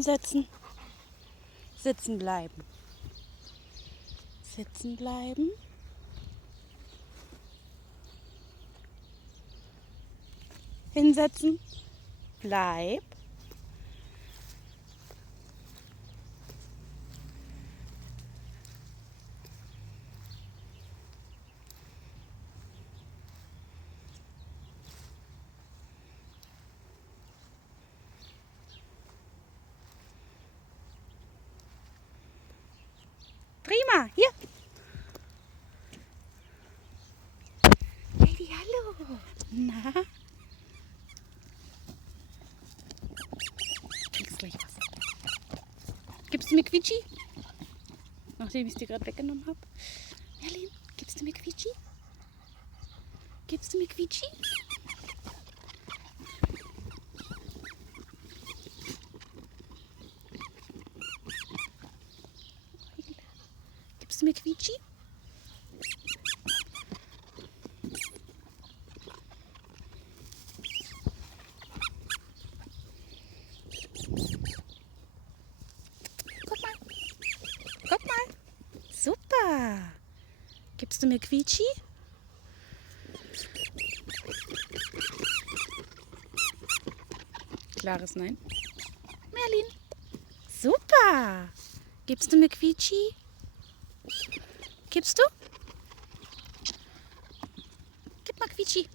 Hinsetzen. Sitzen bleiben. Sitzen bleiben. Hinsetzen. Bleib. Prima, hier. Lady, hallo. Na? Kriegst gleich was. Gibst du mir Quietschi? Nachdem ich es dir gerade weggenommen habe. Merlin, gibst du mir Quietschi? Gibst du mir Quietschi? Gibst du mir Quietschi? Guck mal. Guck mal. Super. Gibst du mir Quietschi? Klares Nein. Merlin. Super. Gibst du mir Quietschi? Gibst du? Gib mal Quietschi.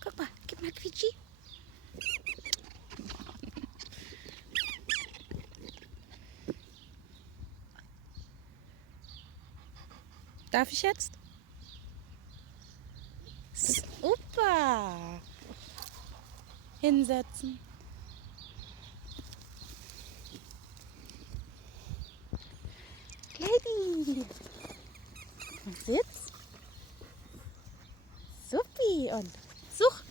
Guck mal, gib mal Quietschi. Darf ich jetzt? Super. Hinsetzen. Lady. Und sitz. Supi. Und such.